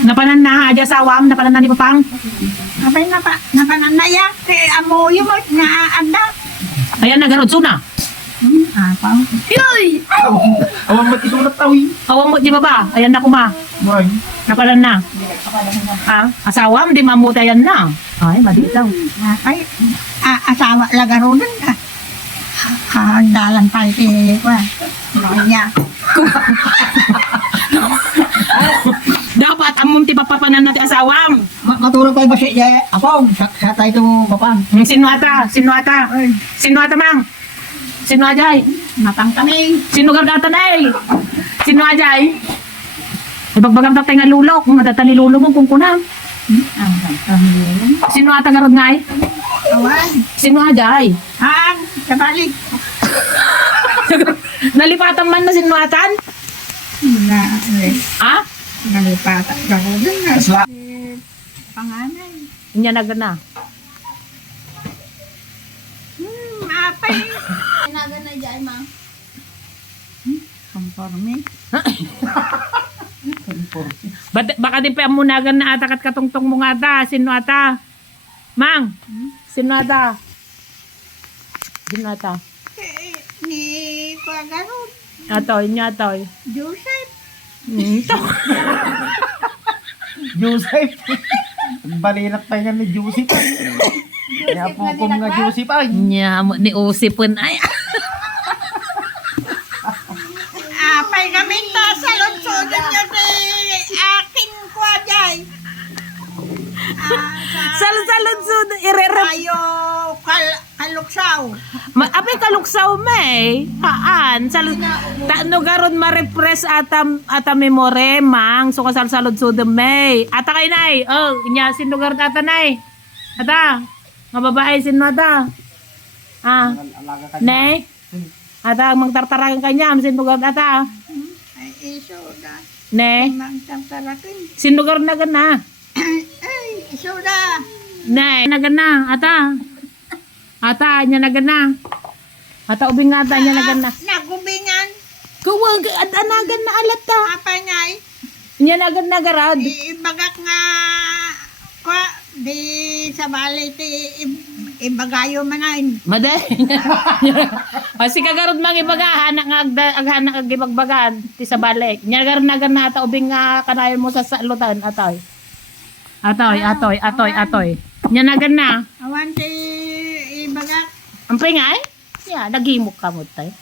Napanan na, adya sawam, napanan na ni Papang. Abay napanan na ya. Kaya amo yung na anda. Ayan, nagarod suna. Apang. Yoy! Awang mat ito na tawi. Awang mo, di ba ba? Ayan na kuma. Ay. Napanan na. Asawam, di mamuti ayan na. Ay, madi daw. Ay, asawa lagaro din ka. Handalan tayo ko. Niya. Dapat among ti papapanan natin asawam. Matulog kayo ba siya? Apong, sa tayo ito papang. Sinuata, mang. Sino ajay? Matang kami. Sino gagatan ay? Sino ajay? Ibagbagam tatay nga lulok, madatali lulo mo kung kunang. Sino ata garod nga ay? Awan. Sino ajay? Kabalik. Nalipatan man na sinuatan? Ha? Nalipatan. Garo din na. Asla. Panganay. Inya na gana. Apay. Tinagan na dyan, ma. Conforme. Baka din pa amunagan na ata kat katungtong mo nga ata. Sino ata? Mang, sino ata? Sino ata? Ni Kuagarod. Atoy, niya atoy. Joseph. Joseph. Balinat pa nga ni Joseph. Kaya po kung nga Joseph ay. Niya mo ni Usipon ay. Apay kami ta sa lutsudan nyo ni akin kwa jay. Salud sud irerep. Ayo kaluksaw. Apay kaluksaw may. Haan. No garon ma-repress ata memore mang. So salud sud may. Ata kay nay. Oh, inya sino garon ata nay. Ata. Nga babae sino ata. Nay. Ata magtartaragan kanya. Sino garon ata. Ay isoda. Nay. Mang tarakin. Sino garon na gana. Ay isoda. Nay. Nagana. Ata. Ata, niya nagana. Ata, ubing nga ata, niya nagana. Nagubingan. Kuwag, anagan na alata. Apay ngay. Niya nagana garad. Ibagak nga kwa di sa balay ti ibagayo manain. Maday. Kasi kagarod mang ibaga, hanak nga aghanak ag ibagbagan, ti sa balik. Niya nagana na ata, ubing nga kanayon mo sa salutan, atoy. Atoy. Niya nagana. Awan ti ibagak. Ang pingay? Yeah, nagimok ka mo tayo.